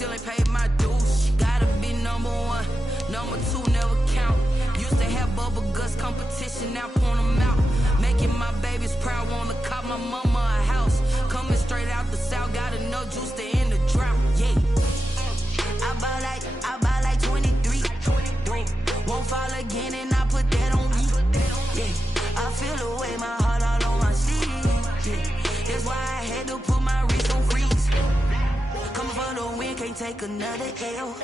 still ain't paid my dues. Gotta be number one, number two never count. Used to have bubble guts competition, now point them out. Making my babies proud, wanna cop my mama a house. Coming straight out the south, got enough juice to end the drought. Yeah, I buy like 23. Won't fall again, and I put that on me. Yeah, I feel the way, my heart all on my sleeve. Yeah, that's why I had to put my wrist on freeze. Coming for the win, can't take another L.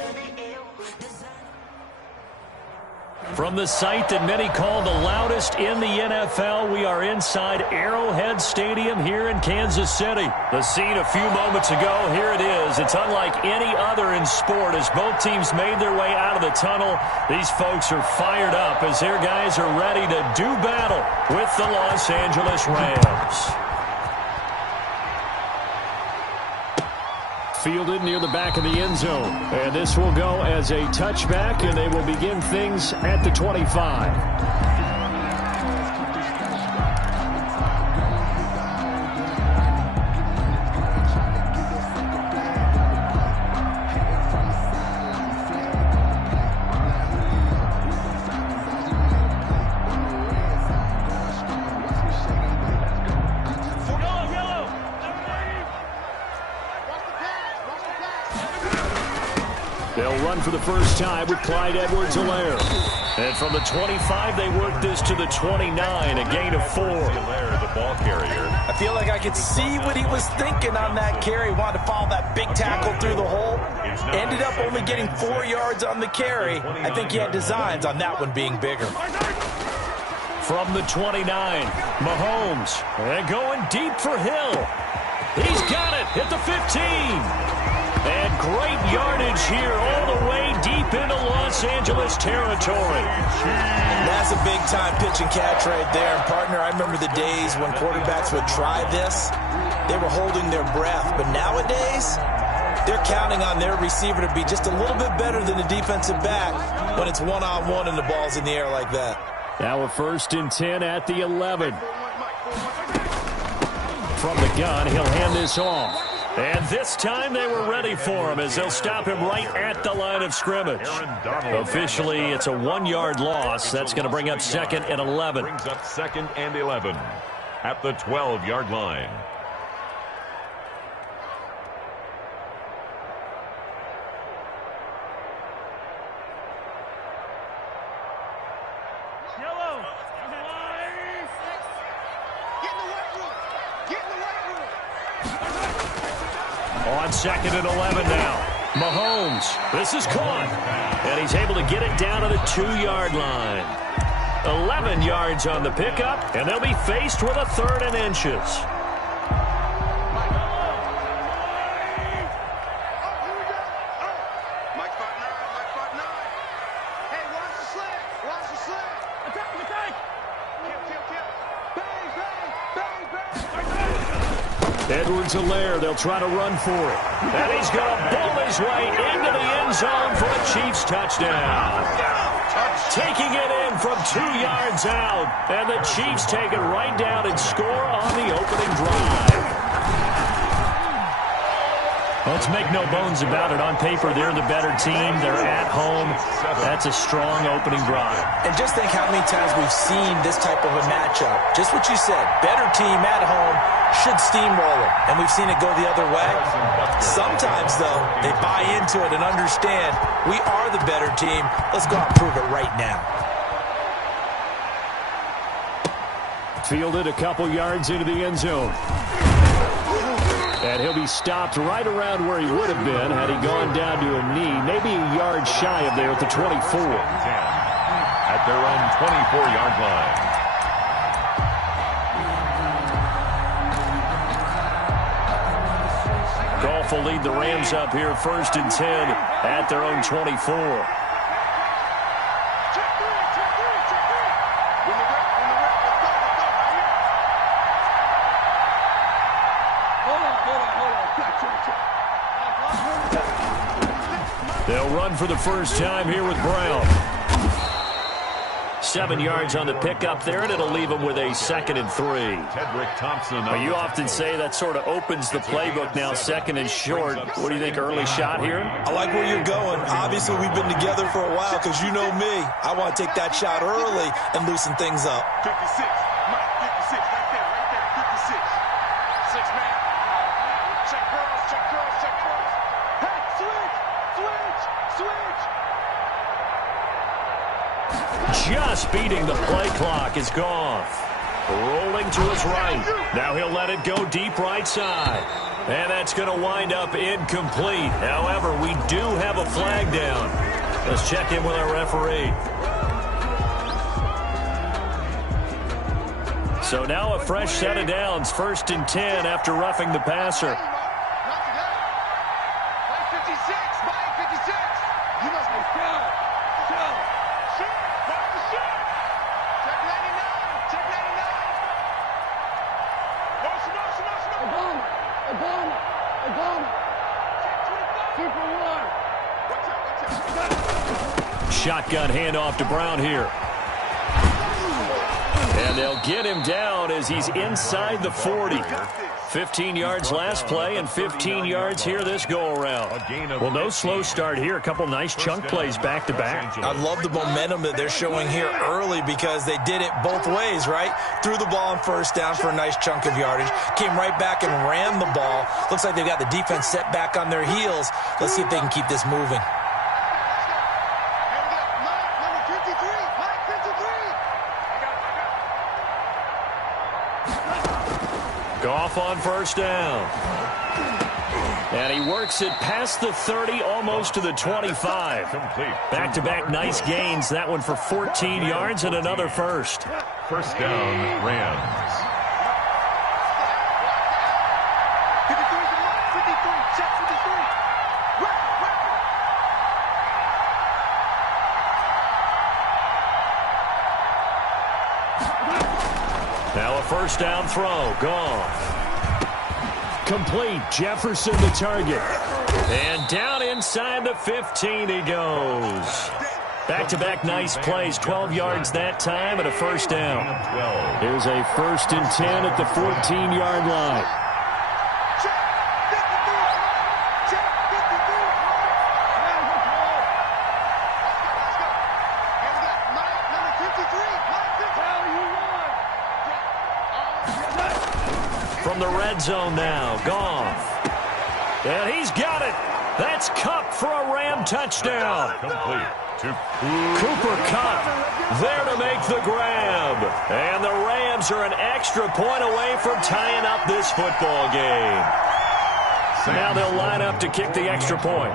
From the site that many call the loudest in the NFL, we are inside Arrowhead Stadium here in Kansas City. The scene a few moments ago, here it is. It's unlike any other in sport as both teams made their way out of the tunnel. These folks are fired up as their guys are ready to do battle with the Los Angeles Rams. Fielded near the back of the end zone. And this will go as a touchback, and they will begin things at the 25. They'll run for the first time with Clyde Edwards-Helaire. And from the 25, they work this to the 29, a gain of 4. The ball carrier. I feel like I could see what he was thinking on that carry. Wanted to follow that big tackle through the hole. Ended up only getting 4 yards on the carry. I think he had designs on that one being bigger. From the 29, Mahomes. And going deep for Hill. He's got it at the 15. And great yardage here all the way deep into Los Angeles territory. That's a big-time pitch and catch right there. And, partner, I remember the days when quarterbacks would try this. They were holding their breath. But nowadays, they're counting on their receiver to be just a little bit better than the defensive back when it's one-on-one and the ball's in the air like that. Now a 1st and 10 at the 11. From the gun, he'll hand this off. And this time they were ready for him as they'll stop him right at the line of scrimmage. Officially, it's a 1-yard loss. That's going to bring up 2nd and 11. Brings up 2nd and 11 at the 12-yard line. On 2nd and 11 now. Mahomes. This is caught. And he's able to get it down to the 2-yard line. 11 yards on the pickup, and they'll be faced with a 3rd and inches. Edwards-Helaire, they'll try to run for it. And he's going to ball his way into the end zone for a Chiefs touchdown. Taking it in from 2 yards out. And the Chiefs take it right down and score on the opening drive. Let's make no bones about it. On paper, they're the better team. They're at home. That's a strong opening drive. And just think how many times we've seen this type of a matchup. Just what you said, better team at home should steamroll it. And we've seen it go the other way. Sometimes, though, they buy into it and understand we are the better team. Let's go out and prove it right now. Fielded a couple yards into the end zone. And he'll be stopped right around where he would have been had he gone down to a knee, maybe a yard shy of there at the 24. At their own 24-yard line. Goff will lead the Rams up here 1st and 10 at their own 24. They'll run for the first time here with Brown. 7 yards on the pickup there, and it'll leave him with a 2nd and 3. Tedrick Thompson. Well, you often say that sort of opens the playbook now, 2nd and short. What do you think, early shot here? I like where you're going. Obviously, we've been together for a while because you know me. I want to take that shot early and loosen things up. 56. Mike, 56. Right there. 56. 6-man. Check cross, check cross, check cross. Hey, switch. Just beating the play clock is Goff. Rolling to his right. Now he'll let it go deep right side. And that's going to wind up incomplete. However, we do have a flag down. Let's check in with our referee. So now a fresh set of downs. 1st and 10 after roughing the passer. Shotgun handoff to Brown here. And they'll get him down as he's inside the 40. 15 yards last play and 15 yards here this go-around. Well, no slow start here. A couple nice chunk plays back-to-back. I love the momentum that they're showing here early because they did it both ways, right? Threw the ball on 1st down for a nice chunk of yardage. Came right back and ran the ball. Looks like they've got the defense set back on their heels. Let's see if they can keep this moving. Goff on 1st down. And he works it past the 30, almost to the 25. Back-to-back nice gains. That one for 14 yards and another first. 1st down, Rams. 53, check 53. Now a 1st down throw. Goff. Complete. Jefferson the target. And down inside the 15 he goes. Back-to-back nice plays. 12 yards that time and a 1st down. Here's a 1st and 10 at the 14-yard line. From the red zone now, Goff. And he's got it. That's Kupp for a Ram touchdown. Complete to Cooper Kupp there to make the grab. And the Rams are an extra point away from tying up this football game. Now they'll line up to kick the extra point.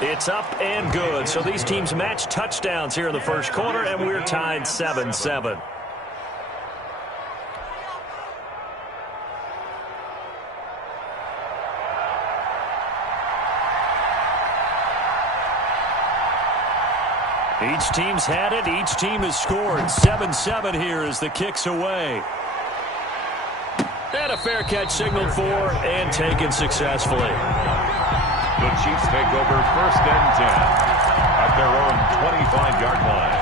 It's up and good. So these teams match touchdowns here in the 1st quarter, and we're tied 7-7. Each team's had it. Each team has scored. 7-7 here as the kick's away. And a fair catch signaled for and taken successfully. the Chiefs take over 1st and 10 at their own 25-yard line.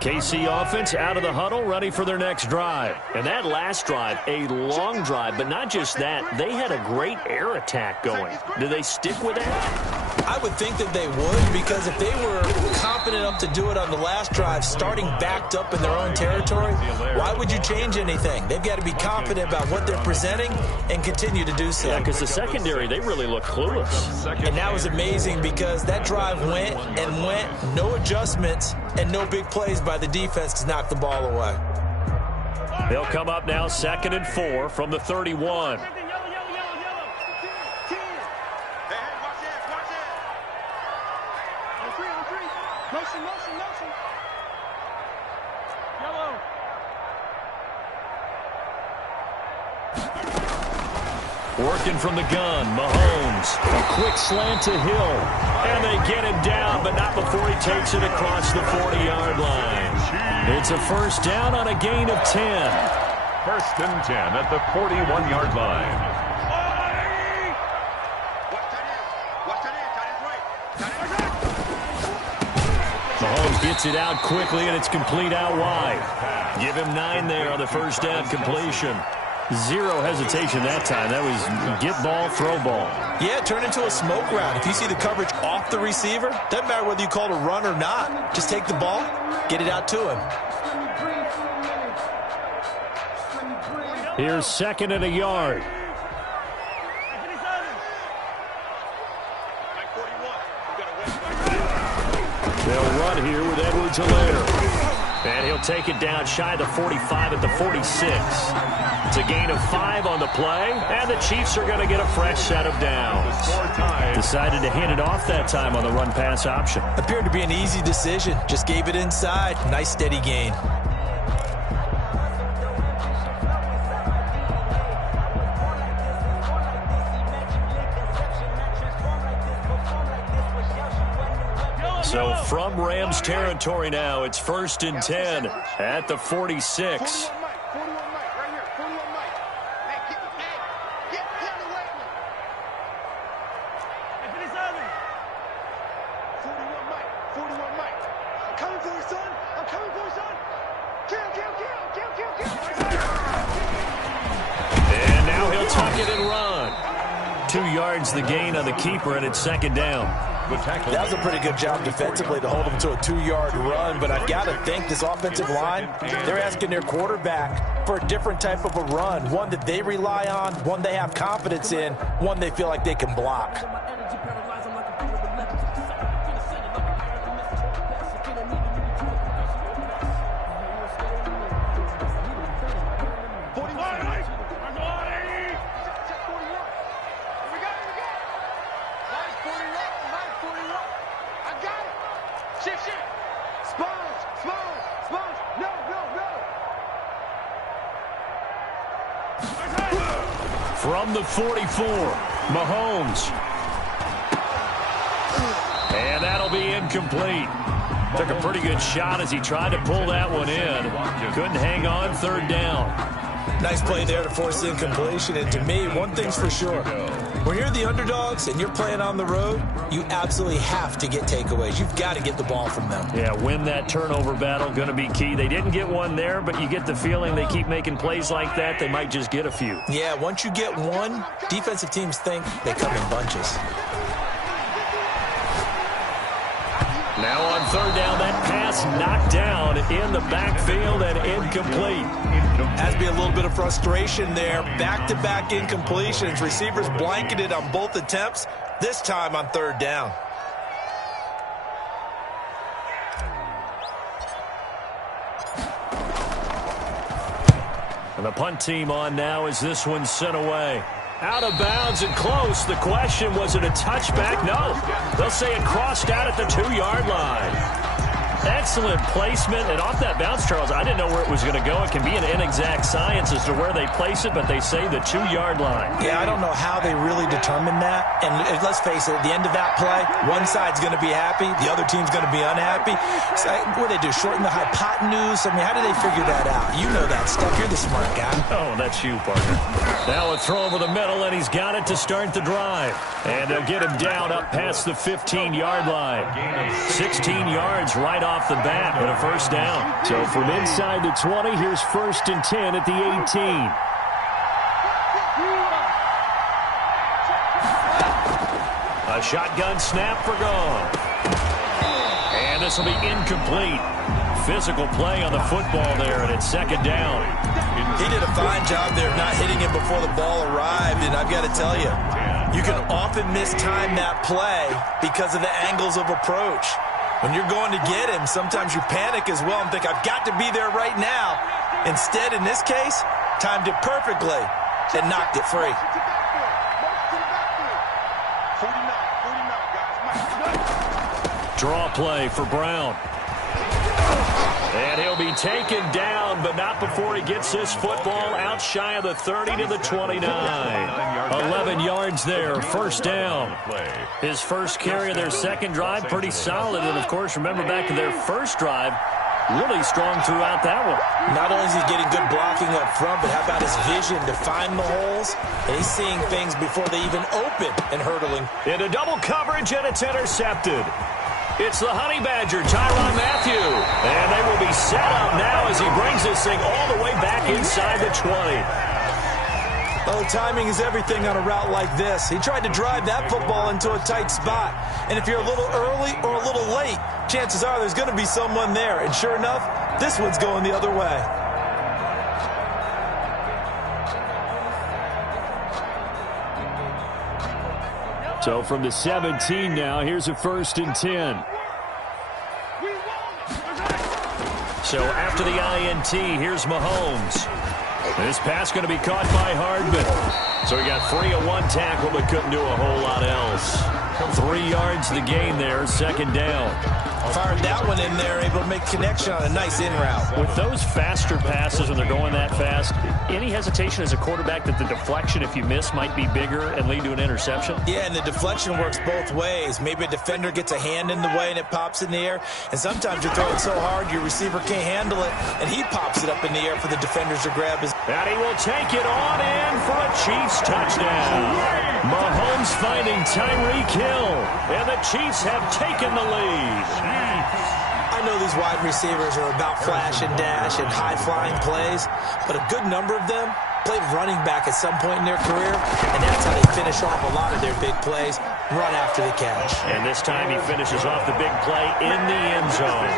KC offense out of the huddle, ready for their next drive. And that last drive, a long drive, but not just that. They had a great air attack going. Do they stick with that? I would think that they would, because if they were confident enough to do it on the last drive, starting backed up in their own territory, why would you change anything? They've got to be confident about what they're presenting and continue to do so. Yeah, because the secondary, they really look clueless. And that was amazing because that drive went and went, no adjustments and no big plays by the defense to knock the ball away. They'll come up now 2nd and 4 from the 31. Working from the gun, Mahomes. A quick slant to Hill. And they get him down, but not before he takes it across the 40-yard line. It's a first down on a gain of 10. First and 10 at the 41-yard line. Mahomes gets it out quickly, and it's complete out wide. Give him 9 there on the first down completion. Zero hesitation that time. That was get ball, throw ball. Yeah, turn into a smoke route. If you see the coverage off the receiver, doesn't matter whether you call it a run or not. Just take the ball, get it out to him. Here's second and a yard. They'll run here with Edwards-Helaire. And he'll take it down shy of the 45 at the 46. It's a gain of 5 on the play, and the Chiefs are going to get a fresh set of downs. Decided to hand it off that time on the run-pass option. Appeared to be an easy decision. Just gave it inside. Nice steady gain. So from Rams territory now, it's first and 10 at the 46. And now he'll tuck it and run. 2 yards the gain on the keeper, and it's second down. That was a pretty good job defensively to hold him to a 2-yard run, but I've got to think this offensive line, they're asking their quarterback for a different type of a run, one that they rely on, one they have confidence in, one they feel like they can block. From the 44, Mahomes. And that'll be incomplete. Took a pretty good shot as he tried to pull that one in. Couldn't hang on, third down. Nice play there to force incompletion. And to me, one thing's for sure. When you're the underdogs and you're playing on the road, you absolutely have to get takeaways. You've got to get the ball from them. Yeah, win that turnover battle, going to be key. They didn't get one there, but you get the feeling they keep making plays like that, they might just get a few. Yeah, once you get one, defensive teams think they come in bunches. Now on third down, that pass knocked down in the backfield and incomplete. Has to be a little bit of frustration there. Back-to-back incompletions. Receivers blanketed on both attempts, this time on third down. And the punt team on now as this one's sent away. Out of bounds and close. The question, was it a touchback? No. They'll say it crossed out at the 2-yard line. Excellent placement. And off that bounce, Charles, I didn't know where it was going to go. It can be an inexact science as to where they place it, but they say the 2-yard line. Yeah, I don't know how they really determine that. And let's face it, at the end of that play, one side's going to be happy, the other team's going to be unhappy. So, what do they do, shorten the hypotenuse? I mean, how do they figure that out? You know that stuff. You're the smart guy. Oh, that's you, partner. Now a throw over the middle, and he's got it to start the drive. And they'll get him down up past the 15-yard line. 16 yards right off the bat and a first down. So from inside the 20, here's first and 10 at the 18. A shotgun snap for gone. And this will be incomplete. Physical play on the football there, and it's second down. He did a fine job there of not hitting him before the ball arrived, and I've got to tell you, you can often mistime that play because of the angles of approach. When you're going to get him, sometimes you panic as well and think, I've got to be there right now. Instead, in this case, timed it perfectly and knocked it free. Draw play for Brown. And he'll be taken down, but not before he gets this football out shy of the 30 to the 29. 11 yards there, first down. His first carry of their second drive, pretty solid. And, of course, remember back to their first drive, really strong throughout that one. Not only is he getting good blocking up front, but how about his vision to find the holes? And he's seeing things before they even open and hurdling. Into double coverage, and it's intercepted. It's the Honey Badger, Tyrann Mathieu. And they will be set up now as he brings this thing all the way back inside the 20. Oh, timing is everything on a route like this. He tried to drive that football into a tight spot. And if you're a little early or a little late, chances are there's going to be someone there. And sure enough, this one's going the other way. So from the 17 now, here's a 1st and 10. So after the INT, here's Mahomes. This pass going to be caught by Hardman. So he got free of one tackle, but couldn't do a whole lot else. 3 yards to the gain there, second down. Fired that one in there, able to make connection on a nice in route. With those faster passes when they're going that fast, any hesitation as a quarterback that the deflection, if you miss, might be bigger and lead to an interception? Yeah, and the deflection works both ways. Maybe a defender gets a hand in the way and it pops in the air. And sometimes you're throwing so hard your receiver can't handle it, and he pops it up in the air for the defenders to grab his. And he will take it on in for a Chiefs touchdown. Mahomes finding Tyreek Hill, and the Chiefs have taken the lead. I know these wide receivers are about flash and dash and high-flying plays, but a good number of them played running back at some point in their career, and that's how they finish off a lot of their big plays, run after the catch. And this time he finishes off the big play in the end zone.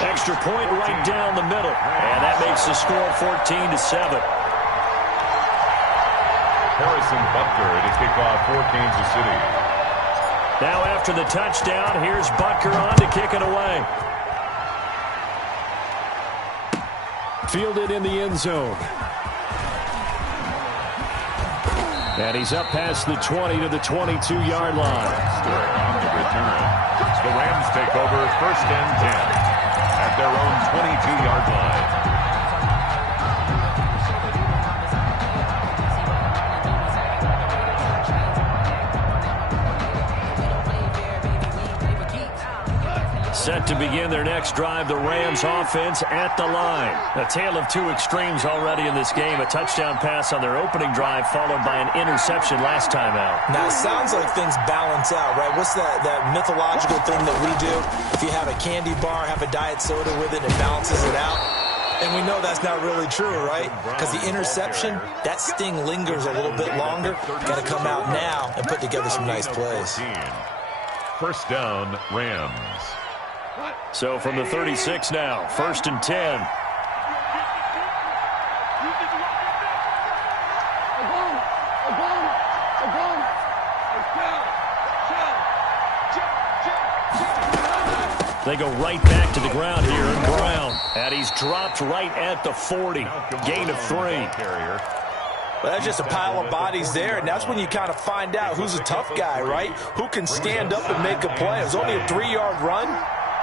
Extra point right down the middle, and that makes the score 14-7. Harrison Butker to kick off for Kansas City. Now after the touchdown, here's Butker on to kick it away. Fielded in the end zone. And he's up past the 20 to the 22-yard line. On the return. The Rams take over 1st and 10 at their own 22-yard line. Set to begin their next drive, the Rams offense at the line. A tale of two extremes already in this game. A touchdown pass on their opening drive followed by an interception last time out. Now, it sounds like things balance out, right? What's that mythological thing that we do? If you have a candy bar, have a diet soda with it, it balances it out. And we know that's not really true, right? Because the interception, that sting lingers a little bit longer. Got to come out now and put together some nice plays. 1st down, Rams. So from the 36 now, 1st and 10. They go right back to the ground here, and Brown. And he's dropped right at the 40. Gain of 3. Well, that's just a pile of bodies there, and that's when you kind of find out who's a tough guy, right? Who can stand up and make a play. It was only a 3-yard run,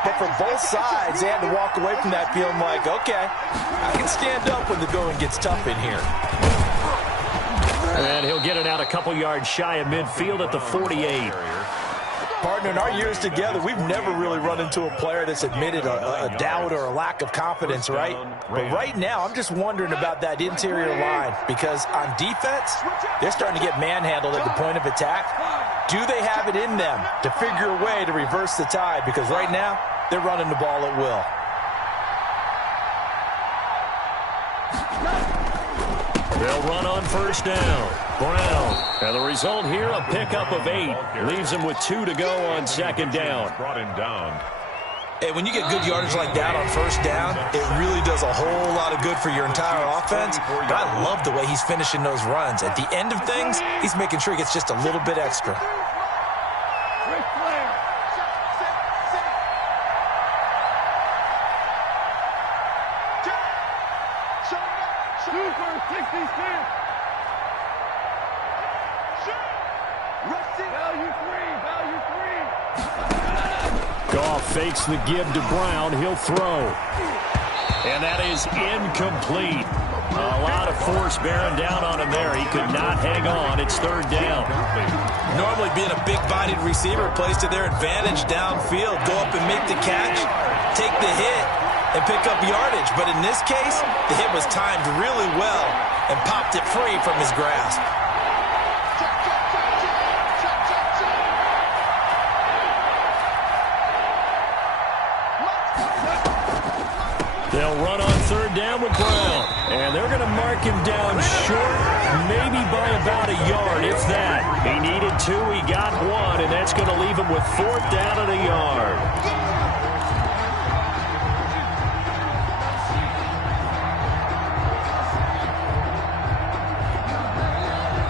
but for both sides, they had to walk away from that feeling like, okay, I can stand up when the going gets tough in here. And he'll get it out a couple yards shy of midfield at the 48. Partner, in our years together, we've never really run into a player that's admitted a doubt or a lack of confidence, right? But right now, I'm just wondering about that interior line, because on defense, they're starting to get manhandled at the point of attack. Do they have it in them to figure a way to reverse the tide? Because right now, they're running the ball at will. They'll run on 1st down. Brown. And the result here, a pickup of 8. Leaves him with 2 to go on 2nd down. Brought him down. And when you get good yardage like that on 1st down, it really does a whole lot of good for your entire offense. But I love the way he's finishing those runs. At the end of things, he's making sure he gets just a little bit extra. Goff fakes the give to Brown. He'll throw. And that is incomplete. A lot of force bearing down on him there. He could not hang on. It's third down. Normally being a big-bodied receiver plays to their advantage downfield. Go up and make the catch, take the hit, and pick up yardage. But in this case, the hit was timed really well and popped it free from his grasp. They'll run on third down with Brown. And they're going to mark him down short, maybe by about a yard, if that. He needed 2, he got 1, and that's going to leave him with fourth down and a yard.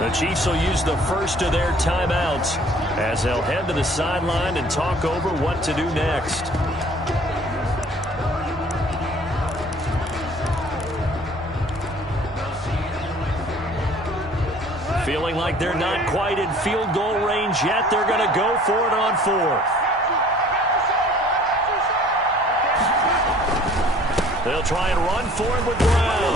The Chiefs will use the first of their timeouts as they'll head to the sideline and talk over what to do next. Feeling like they're not quite in field goal range yet. They're going to go for it on fourth. They'll try and run for it with Brown.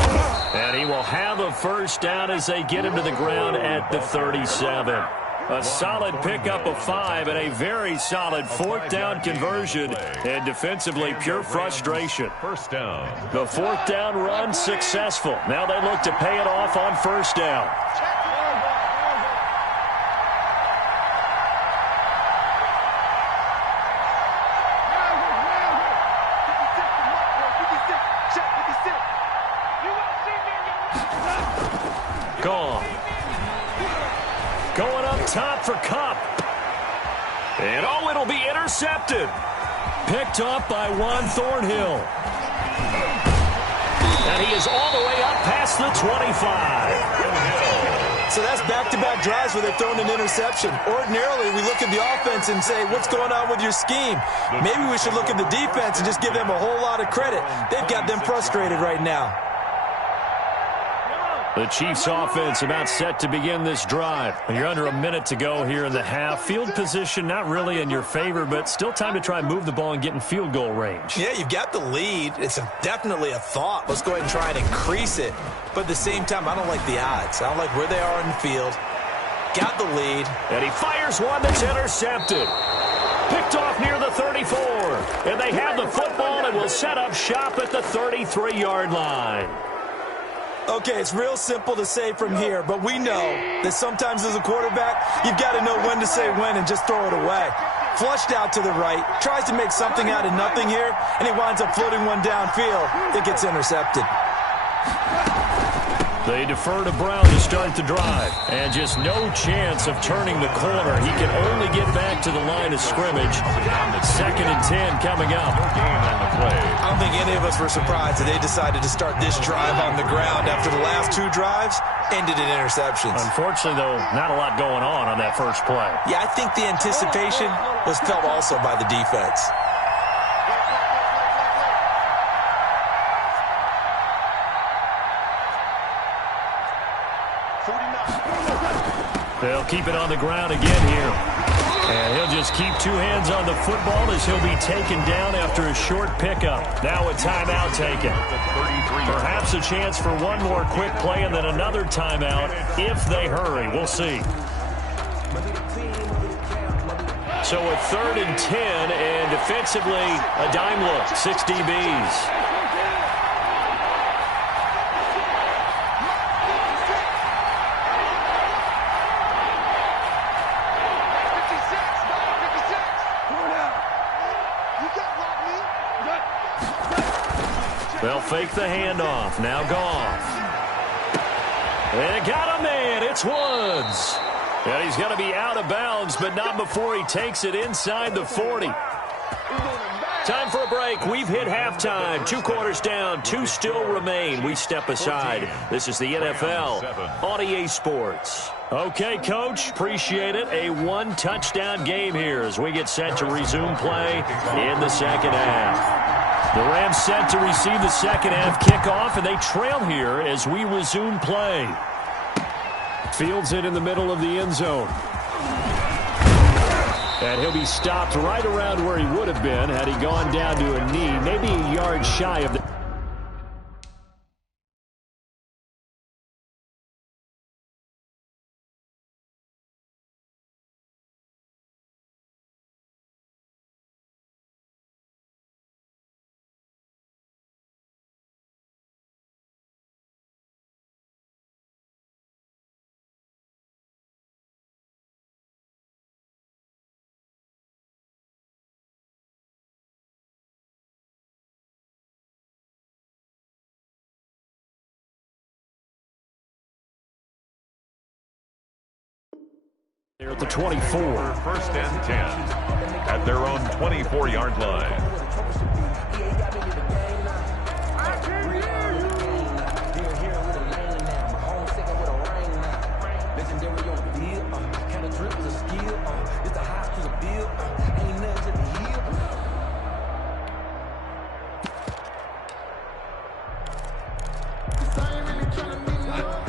And he will have a first down as they get him to the ground at the 37. A solid pickup of 5 and a very solid fourth down conversion. And defensively, pure frustration. First down. The fourth down run successful. Now they look to pay it off on first down. Gone. Going up top for Kupp. And oh, it'll be intercepted. Picked up by Juan Thornhill. And he is all the way up past the 25. So that's back-to-back drives where they've thrown an interception. Ordinarily, we look at the offense and say, what's going on with your scheme? Maybe we should look at the defense and just give them a whole lot of credit. They've got them frustrated right now. The Chiefs offense about set to begin this drive. You're under a minute to go here in the half. Field position not really in your favor, but still time to try and move the ball and get in field goal range. Yeah, you've got the lead. It's definitely a thought. Let's go ahead and try and increase it. But at the same time, I don't like the odds. I don't like where they are in the field. Got the lead. And he fires one that's intercepted. Picked off near the 34. And they have the football and will set up shop at the 33-yard line. Okay, it's real simple to say from here, but we know that sometimes as a quarterback, you've got to know when to say when and just throw it away. Flushed out to the right, tries to make something out of nothing here, and he winds up floating one downfield. It gets intercepted. They defer to Brown to start the drive. And just no chance of turning the corner. He can only get back to the line of scrimmage. Second and 10 coming up. I don't think any of us were surprised that they decided to start this drive on the ground after the last 2 drives ended in interceptions. Unfortunately, though, not a lot going on that first play. Yeah, I think the anticipation was felt also by the defense. They'll keep it on the ground again here. And he'll just keep 2 hands on the football as he'll be taken down after a short pickup. Now a timeout taken. Perhaps a chance for one more quick play and then another timeout if they hurry. We'll see. So a 3rd and 10, and defensively a dime look. 6 DBs. They'll fake the handoff. Now Goff. And got a man. It's Woods. And he's going to be out of bounds, but not before he takes it inside the 40. Time for a break. We've hit halftime. 2 quarters down. 2 still remain. We step aside. This is the NFL on EA Sports. Okay, Coach. Appreciate it. A 1-touchdown game here as we get set to resume play in the second half. The Rams set to receive the second half kickoff, and they trail here as we resume play. Fields it in the middle of the end zone. And he'll be stopped right around where he would have been had he gone down to a knee, maybe a yard shy of the... They're at the 24. First and 10 at their own 24-yard line.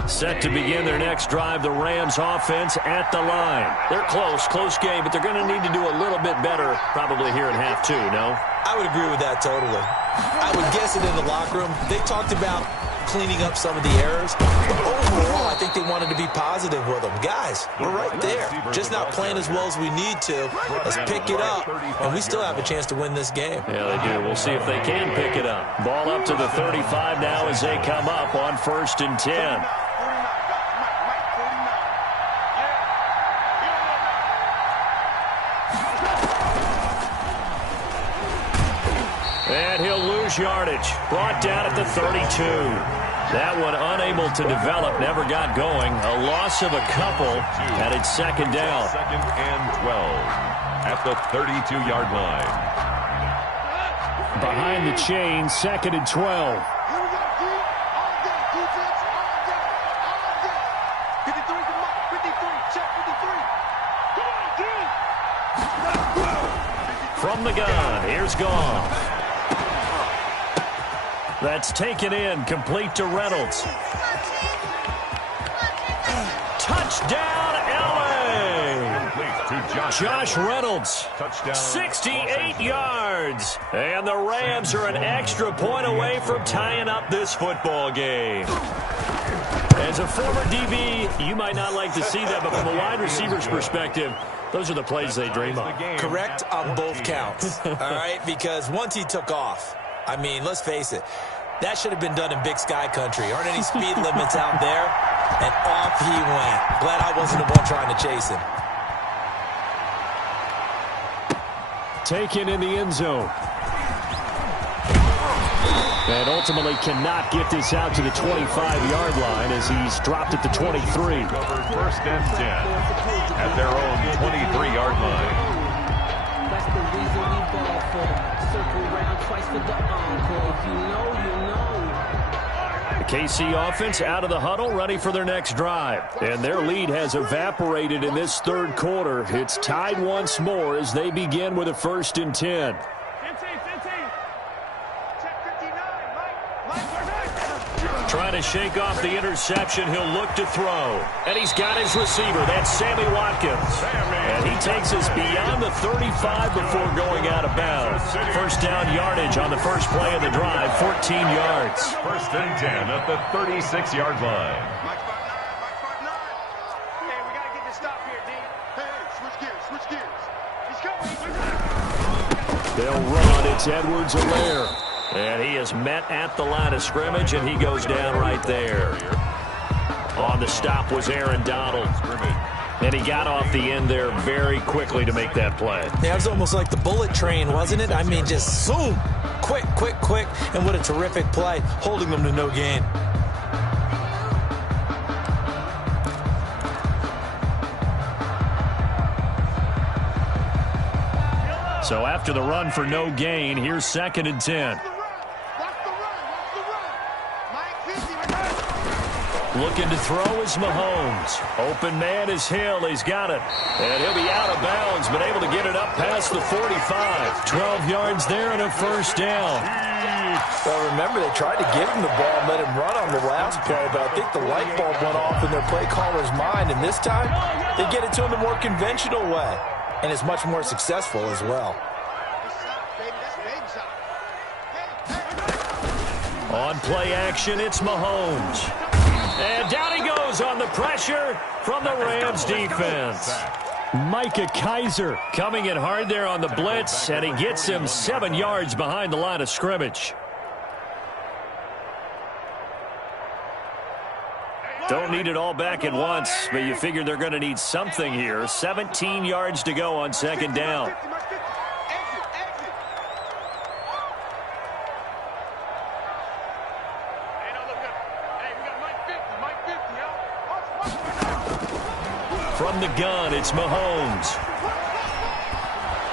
Set to begin their next drive, the Rams offense at the line. They're close game, but they're going to need to do a little bit better probably here in half two, no? I would agree with that totally. I would guess it in the locker room. They talked about cleaning up some of the errors. But overall, I think they wanted to be positive with them. Guys, we're right there. Just not playing as well as we need to. Let's pick it up, and we still have a chance to win this game. Yeah, they do. We'll see if they can pick it up. Ball up to the 35 now as they come up on 1st and 10. And he'll lose yardage. Brought down at the 32. That one unable to develop, never got going. A loss of a couple, and it's 2nd down. 2nd and 12 at the 32-yard line. Behind the chain, 2nd and 12. From the gun, here's Goff. That's taken in, complete to Reynolds. Touchdown, L.A. Josh Reynolds, 68 yards. And the Rams are an extra point away from tying up this football game. As a former DB, you might not like to see that, but from a wide receiver's perspective, those are the plays they dream of. Correct on both counts, all right? Because once he took off, I mean, let's face it, that should have been done in Big Sky country. Aren't any speed limits out there? And off he went. Glad I wasn't the one trying to chase him. Taken in the end zone. And ultimately cannot get this out to the 25-yard line as he's dropped at the 23. Covered 1st and 10 at their own 23-yard line. That's the reason we ball for. Circle round twice for the encore. If you know, you know. The KC offense out of the huddle, ready for their next drive. And their lead has evaporated in this 3rd quarter. It's tied once more as they begin with a 1st and 10. Trying to shake off the interception. He'll look to throw. And he's got his receiver. That's Sammy Watkins. And he takes us beyond the 35 before going out of bounds. 1st down yardage on the first play of the drive, 14 yards. 1st and 10 at the 36-yard line. Hey, we got to get this stop here, D. Hey, switch gears. He's coming. They'll run. It's Edwards-Helaire. And he is met at the line of scrimmage, and he goes down right there. On the stop was Aaron Donald. And he got off the end there very quickly to make that play. Yeah, it was almost like the bullet train, wasn't it? I mean, just zoom. Quick. And what a terrific play, holding them to no gain. So after the run for no gain, here's 2nd and 10. Looking to throw is Mahomes. Open man is Hill. He's got it. And he'll be out of bounds, but able to get it up past the 45. 12 yards there and a 1st down. Well, remember, they tried to give him the ball and let him run on the last play, but I think the light bulb went off in their play caller's mind, and this time they get it to him the more conventional way. and is much more successful as well. On play action, it's Mahomes. And down he goes on the pressure from the Rams defense. Micah Kaiser coming in hard there on the blitz, and he gets him 7 yards behind the line of scrimmage. Don't need it all back at once, but you figure they're going to need something here. 17 yards to go on second down. From the gun, it's Mahomes.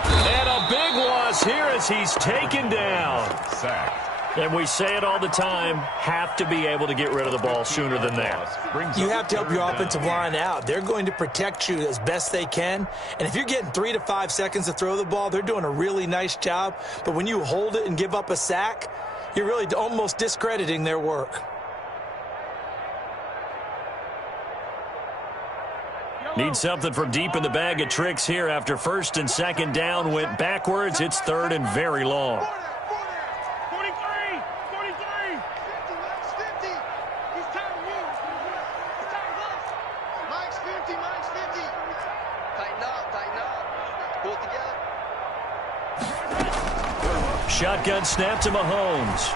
And a big loss here as he's taken down. And we say it all the time, have to be able to get rid of the ball sooner than that. You have to help your offensive line out. They're going to protect you as best they can. And if you're getting 3 to 5 seconds to throw the ball, they're doing a really nice job. But when you hold it and give up a sack, you're really almost discrediting their work. Need something from deep in the bag of tricks here after first and second down went backwards. It's third and very long. 43, 43, 50, Mike's 50. He's tired of you. He's tired of us. Mike's 50, Mike's 50. Tighten up, pull it together. Shotgun snap to Mahomes.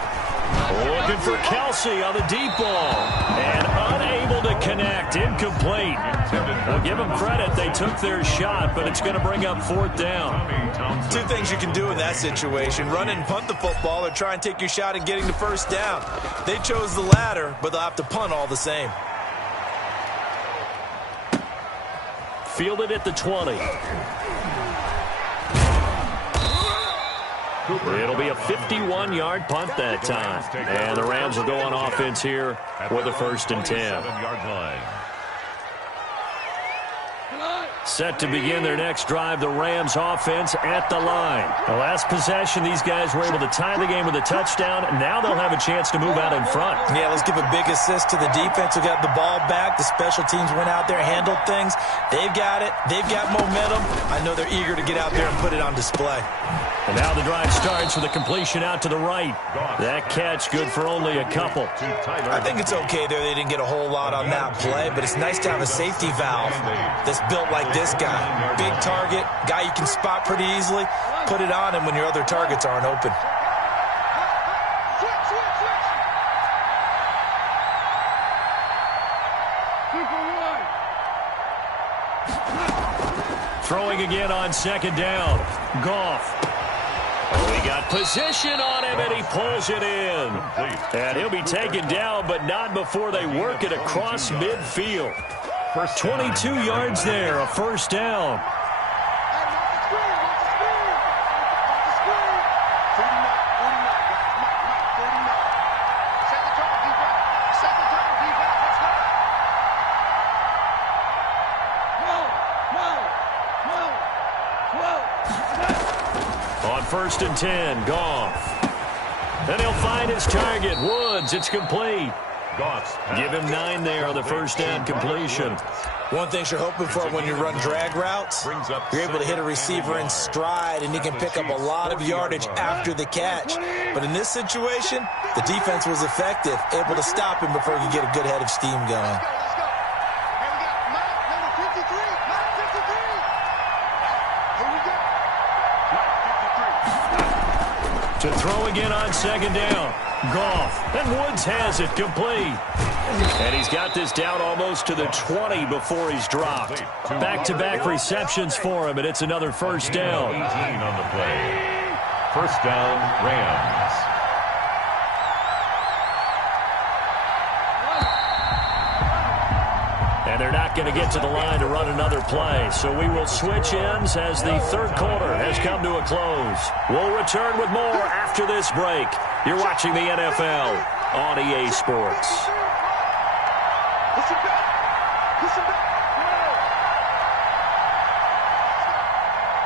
Looking for Kelsey on the deep ball. And unable to connect. Incomplete. I'll give them credit. They took their shot, but it's going to bring up fourth down. 2 things you can do in that situation. Run and punt the football or try and take your shot at getting the first down. They chose the latter, but they'll have to punt all the same. Fielded at the 20. It'll be a 51-yard punt that time. And the Rams will go on offense here with a first and 10. Set to begin their next drive, the Rams offense at the line. The last possession, these guys were able to tie the game with a touchdown. Now they'll have a chance to move out in front. Yeah, let's give a big assist to the defense who got the ball back. The special teams went out there, handled things. They've got it. They've got momentum. I know they're eager to get out there and put it on display. And now the drive starts with a completion out to the right. That catch good for only a couple. I think it's okay there. They didn't get a whole lot on that play, but it's nice to have a safety valve that's built like this guy. Big target, guy you can spot pretty easily. Put it on him when your other targets aren't open. Throwing again on second down. Goff. Oh, he got position on him, and he pulls it in. And he'll be taken down, but not before they work it across midfield. 22 yards there, a first down. On first and 10, Goff. And he'll find his target, Woods. It's complete. Give him 9 there on the first down completion. One thing you're hoping for when you run drag routes, you're able to hit a receiver in stride, and he can pick up a lot of yardage after the catch. But in this situation, the defense was effective, able to stop him before he could get a good head of steam going. To throw again on second down. Goff. And Woods has it complete. And he's got this down almost to the 20 before he's dropped. Back-to-back receptions for him, and it's another first down. 18 on the play. First down, Rams. And they're not going to get to the line to run another play. So we will switch ends as the third quarter has come to a close. We'll return with more after this break. You're watching the NFL on EA Sports. Listen back. Listen back.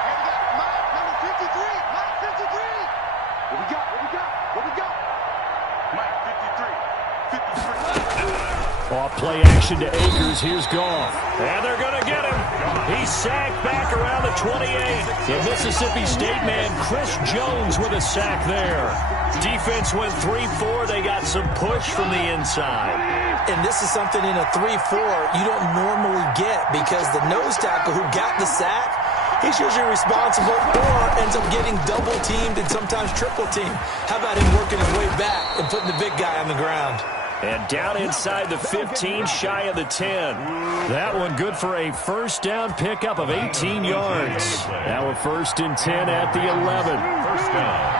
Hey, we got Mike, number 53. Mike, 53. What we got? What we got? What we got? Mike, 53. 53. Off play action to Akers. Here's Goff. And they're going to get him. He's sacked back around the 28. The Mississippi State man, Chris Jones, with a sack there. Defense went 3-4. They got some push from the inside. And this is something in a 3-4 you don't normally get because the nose tackle who got the sack, he's usually responsible or ends up getting double-teamed and sometimes triple-teamed. How about him working his way back and putting the big guy on the ground? And down inside the 15, shy of the 10. That one good for a first down pickup of 18 yards. Now a 1st and 10 at the 11. First down.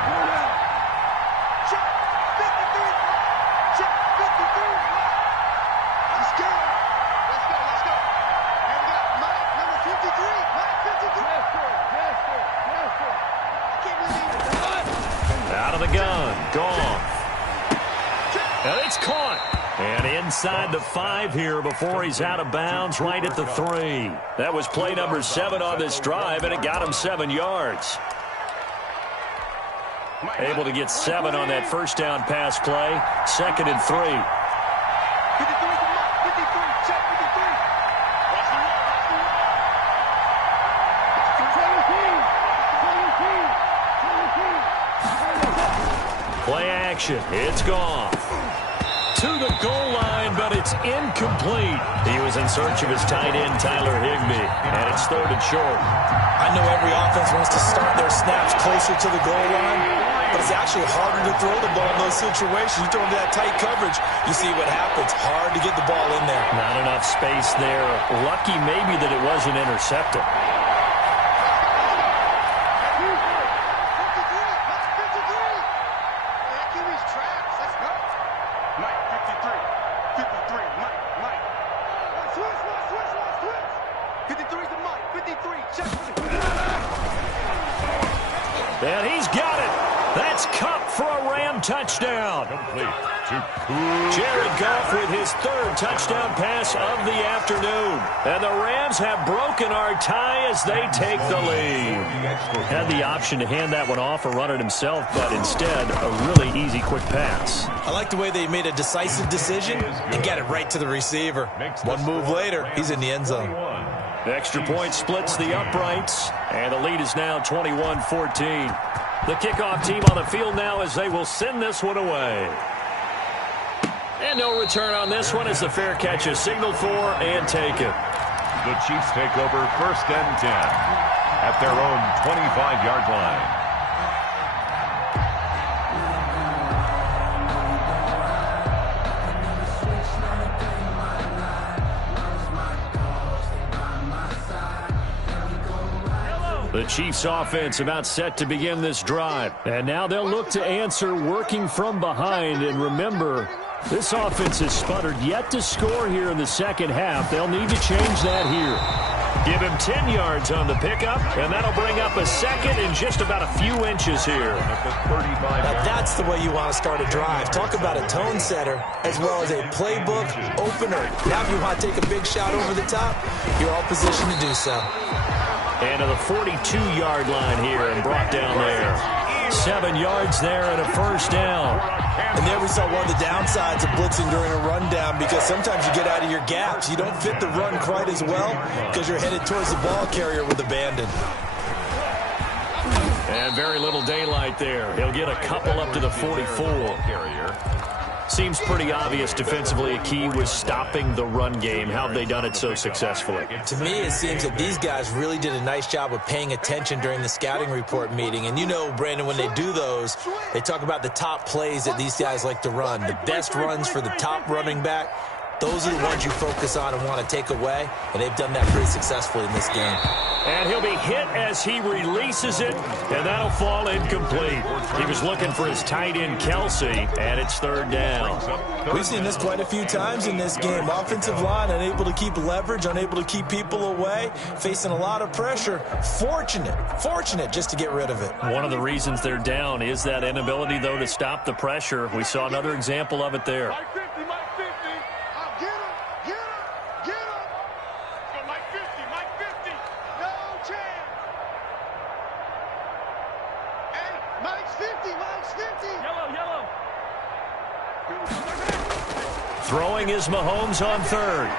Out of the gun. Gone. And it's caught. And inside the 5 here before he's out of bounds right at the 3. That was play number 7 on this drive, and it got him 7 yards. Able to get 7 on that first down pass play. 2nd and 3. Play action. It's gone. To the goal line, but it's incomplete. He was in search of his tight end, Tyler Higbee, and it's 3rd and short. I know every offense wants to start their snaps closer to the goal line, but it's actually harder to throw the ball in those situations. You throw into that tight coverage, you see what happens. Hard to get the ball in there. Not enough space there. Lucky maybe that it wasn't intercepted. And he's got it. That's Cup for a Ram touchdown. Complete to Jared Goff with his 3rd touchdown pass of the afternoon. And the Rams have broken our tie as they take the lead. Had the option to hand that one off or run it himself, but instead a really easy quick pass. I like the way they made a decisive decision and got it right to the receiver. One move later, he's in the end zone. Extra point splits the uprights, and the lead is now 21-14. The kickoff team on the field now as they will send this one away. And no return on this one as the fair catch is signaled for and taken. The Chiefs take over 1st and 10 at their own 25-yard line. The Chiefs offense about set to begin this drive. And now they'll look to answer working from behind. And remember, this offense has sputtered yet to score here in the second half. They'll need to change that here. Give him 10 yards on the pickup, and that'll bring up a 2nd in just about a few inches here. Now that's the way you want to start a drive. Talk about a tone setter as well as a playbook opener. Now if you want to take a big shot over the top, you're all positioned to do so. And to the 42-yard line here and brought down there. 7 yards there and a first down. And there we saw one of the downsides of blitzing during a rundown because sometimes you get out of your gaps. You don't fit the run quite as well because you're headed towards the ball carrier with abandon. And very little daylight there. He'll get a couple up to the 44. Seems pretty obvious defensively a key was stopping the run game. How have they done it so successfully? To me, it seems that these guys really did a nice job of paying attention during the scouting report meeting. And you know, Brandon, when they do those, they talk about the top plays that these guys like to run. The best runs for the top running back, those are the ones you focus on and want to take away. And they've done that pretty successfully in this game. And he'll be hit as he releases it, and that'll fall incomplete. He was looking for his tight end, Kelsey, and it's 3rd down. We've seen this quite a few times in this game. Offensive line unable to keep leverage, unable to keep people away, facing a lot of pressure. Fortunate just to get rid of it. One of the reasons they're down is that inability, though, to stop the pressure. We saw another example of it there. Throwing is Mahomes on third.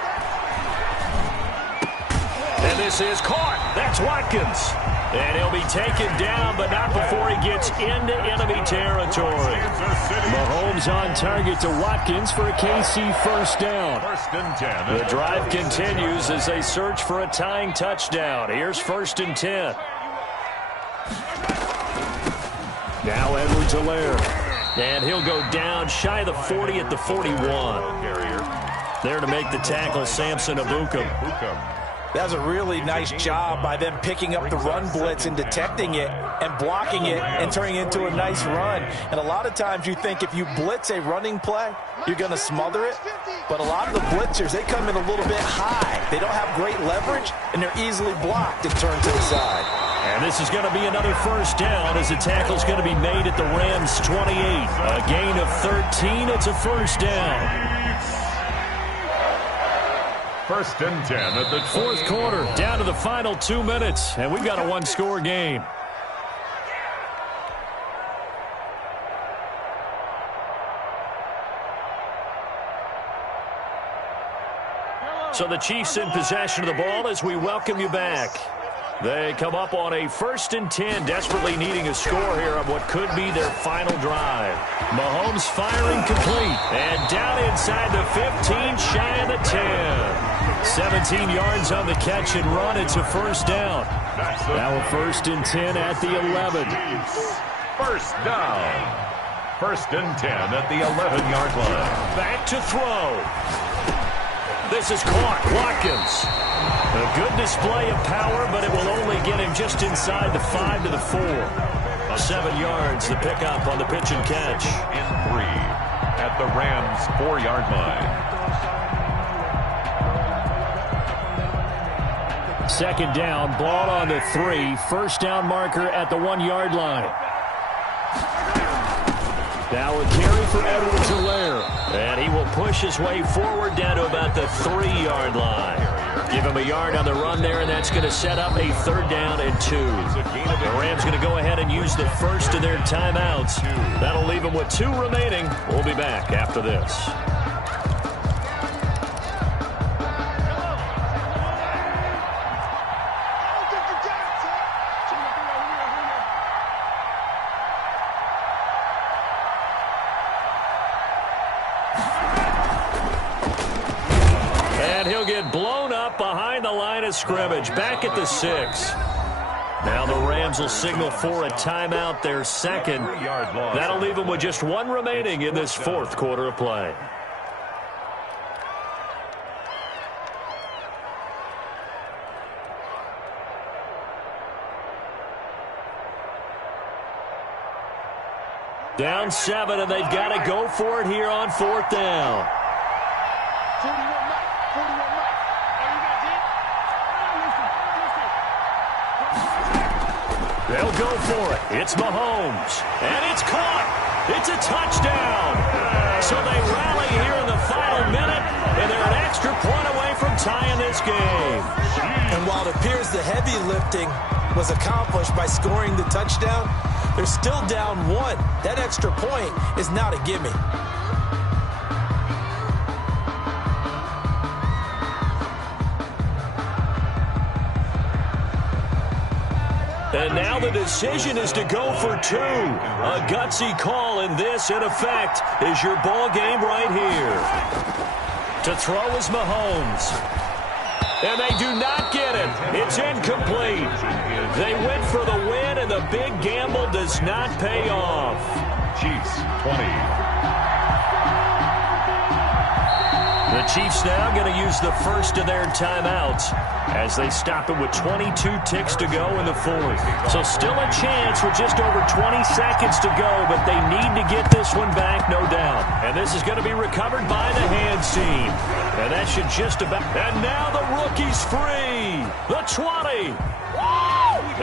And this is caught. That's Watkins. And he'll be taken down, but not before he gets into enemy territory. Mahomes on target to Watkins for a KC first down. First and 10. The drive continues as they search for a tying touchdown. Here's first and 10. Now Edwards-Helaire. And he'll go down shy of the 40 at the 41. There to make the tackle, Samson Ebukam. That was a really nice job by them picking up the run blitz and detecting it and blocking it and turning it into a nice run. And a lot of times you think if you blitz a running play, you're going to smother it. But a lot of the blitzers, they come in a little bit high. They don't have great leverage, and they're easily blocked and turned to the side. And this is going to be another first down as the tackle's going to be made at the Rams' 28. A gain of 13. It's a first down. First and 10 at the fourth quarter, down to the final 2 minutes, and we've got a one-score game. So the Chiefs in possession of the ball as we welcome you back. They come up on a first and 10, desperately needing a score here on what could be their final drive. Mahomes firing complete, and down inside the 15, shy of the 10. 17 yards on the catch and run. It's a first down. Now a first and 10 at the 11. First down. First and 10 at the 11-yard line. Back to throw. This is caught. Watkins. A good display of power, but it will only get him just inside the 5 to the 4. 7 yards, the pickup on the pitch and catch. In 3 at the Rams' 4-yard line. Second down, ball on the 3. First down marker at the 1-yard line. Now a carry for Edwards-Helaire. And he will push his way forward down to about the 3-yard line. Give him a yard on the run there, and that's going to set up a third down and 2. The Rams going to go ahead and use the first of their timeouts. That'll leave them with 2 remaining. We'll be back after this. Blown up behind the line of scrimmage, back at the 6. Now the Rams will signal for a timeout, their second. That'll leave them with just 1 remaining in this fourth quarter of play. Down 7, and they've got to go for it here on 4th down. They'll go for it. It's Mahomes. And it's caught. It's a touchdown. So they rally here in the final minute, and they're an extra point away from tying this game. And while it appears the heavy lifting was accomplished by scoring the touchdown, they're still down 1. That extra point is not a gimme. And now the decision is to go for 2. A gutsy call, and this, in effect, is your ball game right here. To throw is Mahomes. And they do not get it. It's incomplete. They went for the win, and the big gamble does not pay off. Chiefs 20. The Chiefs now going to use the first of their timeouts as they stop it with 22 ticks to go in the 4th. So still a chance with just over 20 seconds to go, but they need to get this one back, no doubt. And this is going to be recovered by the hands team. And that should just about... And now the rookie's free. The 20.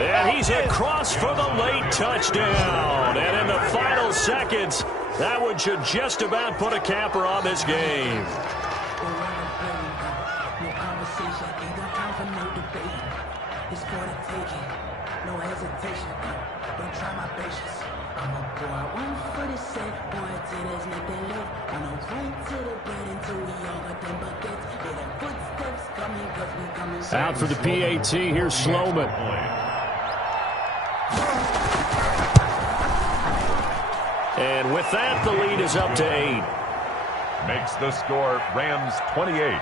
And he's across for the late touchdown. And in the final seconds, that one should just about put a capper on this game. It's for the taking, no hesitation. Don't try my patience. I'ma go out 1 for the set, boy, till there's nothing left. I'ma run to the bed until Out for the PAT, here's Sloman. And with that, the lead is up to 8. Makes the score Rams 28,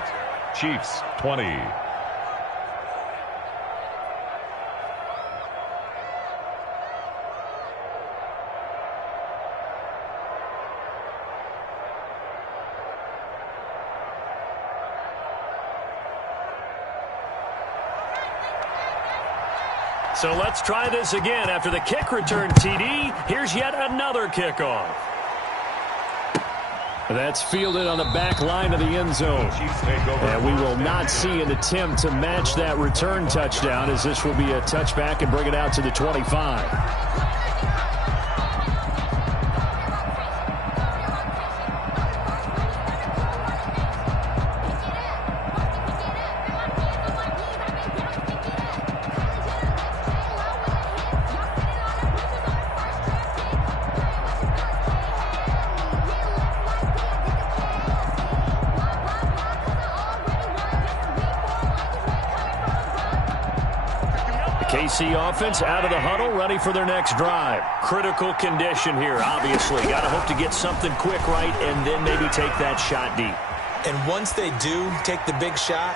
Chiefs 20. So let's try this again. After the kick return TD, here's yet another kickoff. That's fielded on the back line of the end zone. And we will not see an attempt to match that return touchdown, as this will be a touchback and bring it out to the 25. KC offense out of the huddle, ready for their next drive. Critical condition here, obviously. Got to hope to get something quick right and then maybe take that shot deep. And once they do take the big shot,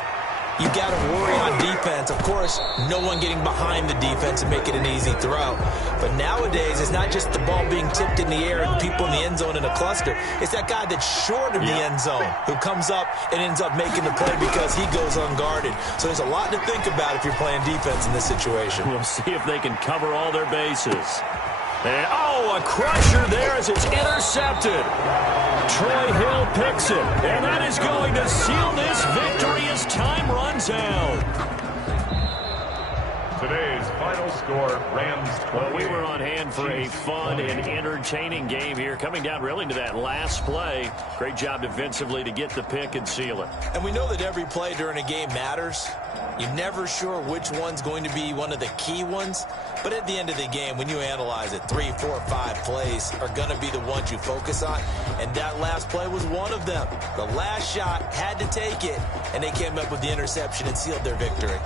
you got to worry on defense. Of course, no one getting behind the defense and make it an easy throw. But nowadays, it's not just the ball being tipped in the air and people in the end zone in a cluster. It's that guy that's short of the end zone who comes up and ends up making the play because he goes unguarded. So there's a lot to think about if you're playing defense in this situation. We'll see if they can cover all their bases. And, a crusher there as it's intercepted. Troy Hill picks it, and that is going to seal this victory as time runs out. Today's final score, Rams 20. Well, we were on hand for a fun and entertaining game here, coming down really to that last play. Great job defensively to get the pick and seal it. And we know that every play during a game matters. You're never sure which one's going to be one of the key ones. But at the end of the game, when you analyze it, 3, 4, 5 plays are going to be the ones you focus on. And that last play was one of them. The last shot had to take it, and they came up with the interception and sealed their victory.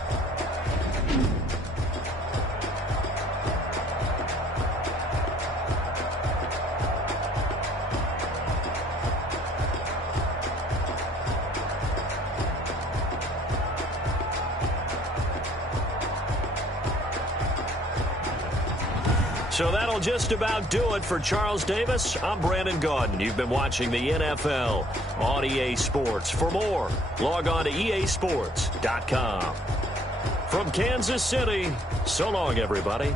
So that'll just about do it for Charles Davis. I'm Brandon Gaudin. You've been watching the NFL on EA Sports. For more, log on to easports.com. From Kansas City, so long, everybody.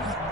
Huh.